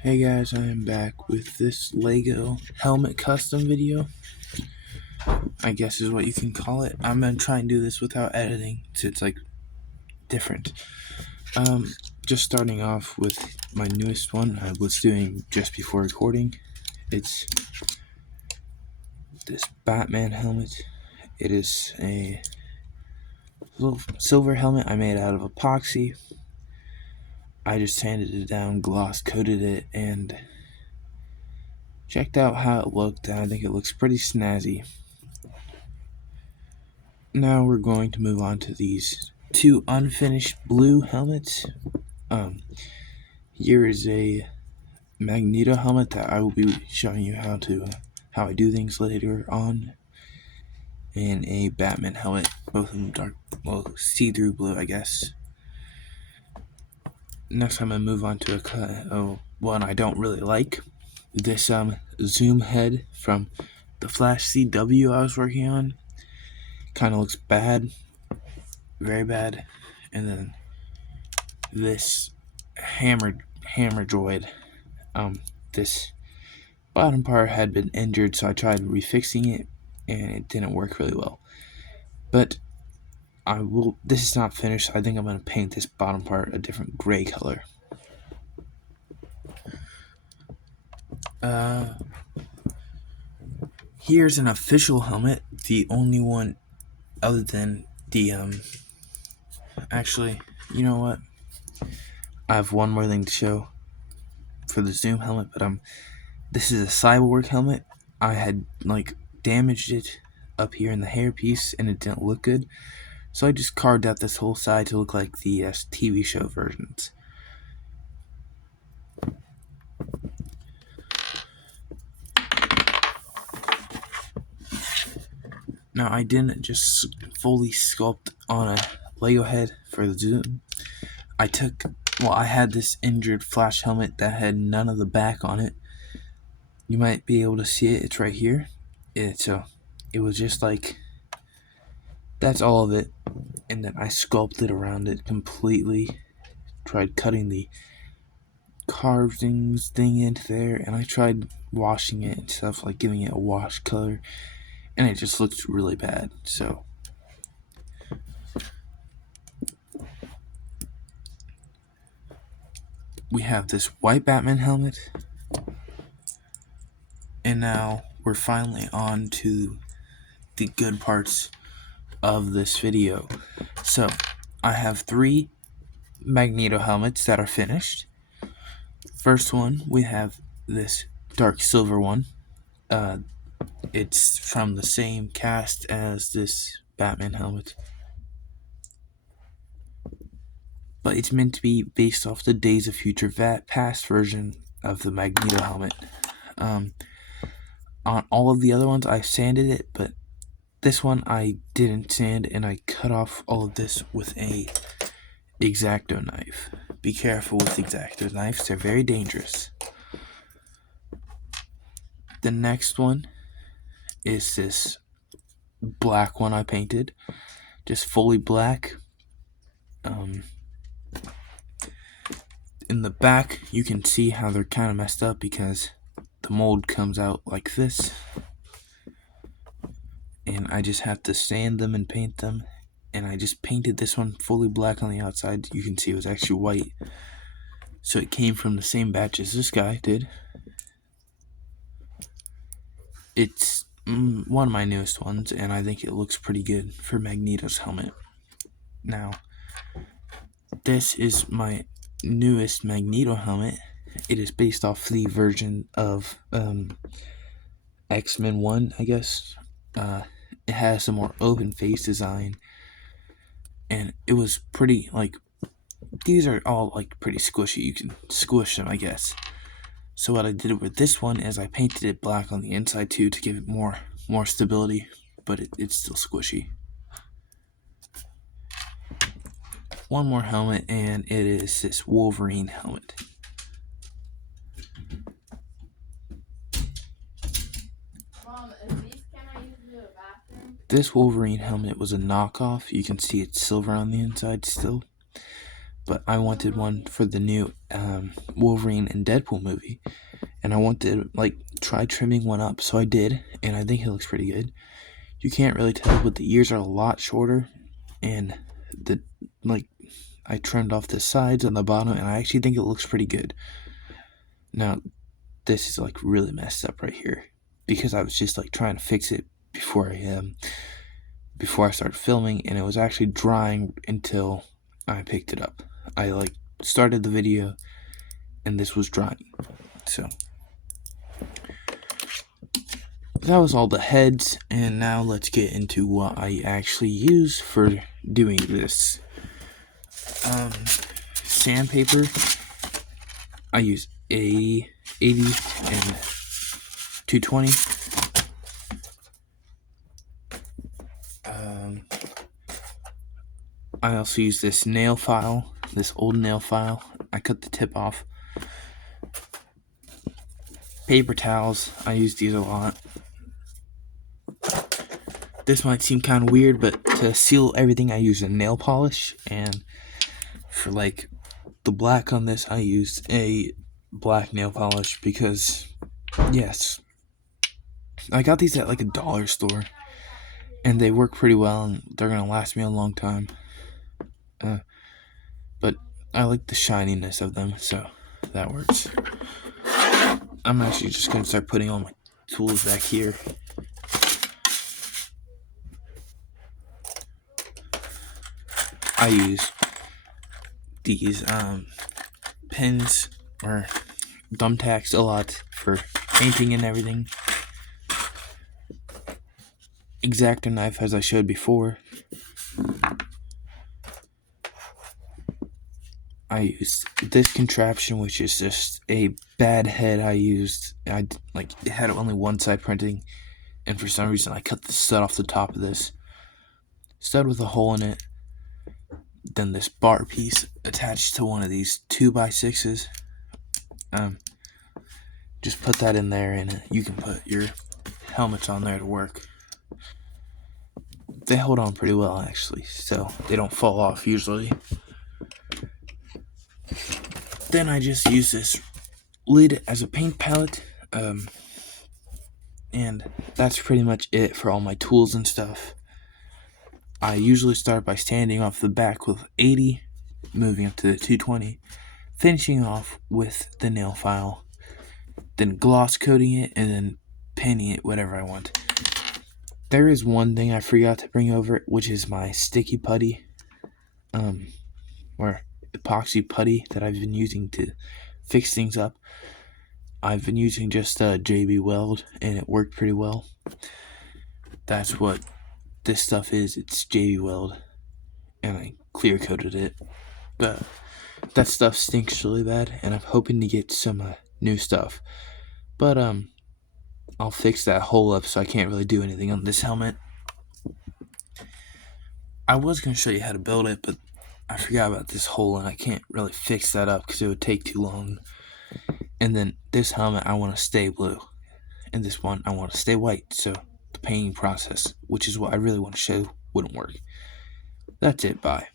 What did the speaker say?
Hey guys, I am back with this Lego helmet custom video, I guess is what you can call it. I'm gonna try and do this without editing, so it's like different. Just starting off with my newest one I was doing just before recording. It's this Batman helmet. It is a little silver helmet I made out of epoxy. I just sanded it down, gloss coated it, and checked out how it looked, and I think it looks pretty snazzy. Now we're going to move on to these two unfinished blue helmets. Here is a Magneto helmet that I will be showing you how I do things later on, and a Batman helmet, both of them dark, well, see-through blue, I guess. Next, I'm gonna move on to one I don't really like. This zoom head from the Flash CW I was working on. Kind of looks bad, very bad. And then this hammer droid. This bottom part had been injured, so I tried refixing it, and it didn't work really well. But this is not finished. I think I'm gonna paint this bottom part a different gray color. Here's an official helmet, the only one other than the Actually, you know what? I have one more thing to show for the Zoom helmet, but this is a Cyborg helmet. I had damaged it up here in the hairpiece, and it didn't look good, so I just carved out this whole side to look like the TV show versions. Now, I didn't just fully sculpt on a Lego head for the Zoom. I had this injured Flash helmet that had none of the back on it. You might be able to see it. It's right here. It was just like, that's all of it. And then I sculpted around it completely. Tried cutting the carvings thing into there, and I tried washing it and stuff, like giving it a wash color, and it just looked really bad. So we have this white Batman helmet, and now we're finally on to the good parts of this video. So I have 3 Magneto helmets that are finished. First one, we have this dark silver one. It's from the same cast as this Batman helmet, but it's meant to be based off the Days of Future Past version of the Magneto helmet. On all of the other ones, I sanded it, but this one I didn't sand, and I cut off all of this with a X-Acto knife. Be careful with X-Acto knives, they're very dangerous. The next one is this black one I painted, just fully black. In the back, you can see how they're kind of messed up because the mold comes out like this, and I just have to sand them and paint them. And I just painted this one fully black on the outside. You can see it was actually white, so it came from the same batch as this guy did. It's one of my newest ones, and I think it looks pretty good for Magneto's helmet. Now, this is my newest Magneto helmet. It is based off the version of X-Men 1, I guess. It has a more open face design, and it was pretty, these are all pretty squishy. You can squish them, I guess. So what I did with this one is I painted it black on the inside too to give it more stability, but it's still squishy. One more helmet, and it is this Wolverine helmet. Mom, can I use the bathroom? This Wolverine helmet was a knockoff. You can see it's silver on the inside still, but I wanted one for the new Wolverine and Deadpool movie, and I wanted to like try trimming one up, so I did, and I think it looks pretty good. You can't really tell, but the ears are a lot shorter, and the like I trimmed off the sides and the bottom, and I actually think it looks pretty good. Now this is like really messed up right here because I was just like trying to fix it before I started filming, and it was actually drying until I picked it up. I like started the video and this was drying. So that was all the heads, and now let's get into what I actually use for doing this. Sandpaper, I use 80 and 220. I also use this nail file, this old nail file. I cut the tip off. Paper towels, I use these a lot. This might seem kind of weird, but to seal everything I use a nail polish, and for like the black on this I use a black nail polish because yes, I got these at like a dollar store and they work pretty well and they're gonna last me a long time. But I like the shininess of them, so that works. I'm actually just gonna start putting all my tools back here. I use these pins or thumbtacks a lot for painting and everything. X-Acto knife, as I showed before. I used this contraption, which is just a bad head I used. It had only one side printing, and for some reason I cut the stud off the top of this. Stud with a hole in it. Then this bar piece attached to one of these 2x6s. Just put that in there, and you can put your helmets on there to work. They hold on pretty well actually, so they don't fall off usually. Then I just use this lid as a paint palette, and that's pretty much it for all my tools and stuff. I usually start by standing off the back with 80, moving up to the 220, finishing off with the nail file, then gloss coating it, and then painting it whatever I want. There is one thing I forgot to bring over, which is my sticky putty, or epoxy putty that I've been using to fix things up. I've been using just JB Weld, and it worked pretty well. That's what this stuff is. It's JB Weld, and I clear coated it. But that stuff stinks really bad, and I'm hoping to get some new stuff. But I'll fix that hole up, so I can't really do anything on this helmet. I was going to show you how to build it, but I forgot about this hole, and I can't really fix that up because it would take too long. And then this helmet, I want to stay blue, and this one, I want to stay white, so the painting process, which is what I really want to show, wouldn't work. That's it, bye.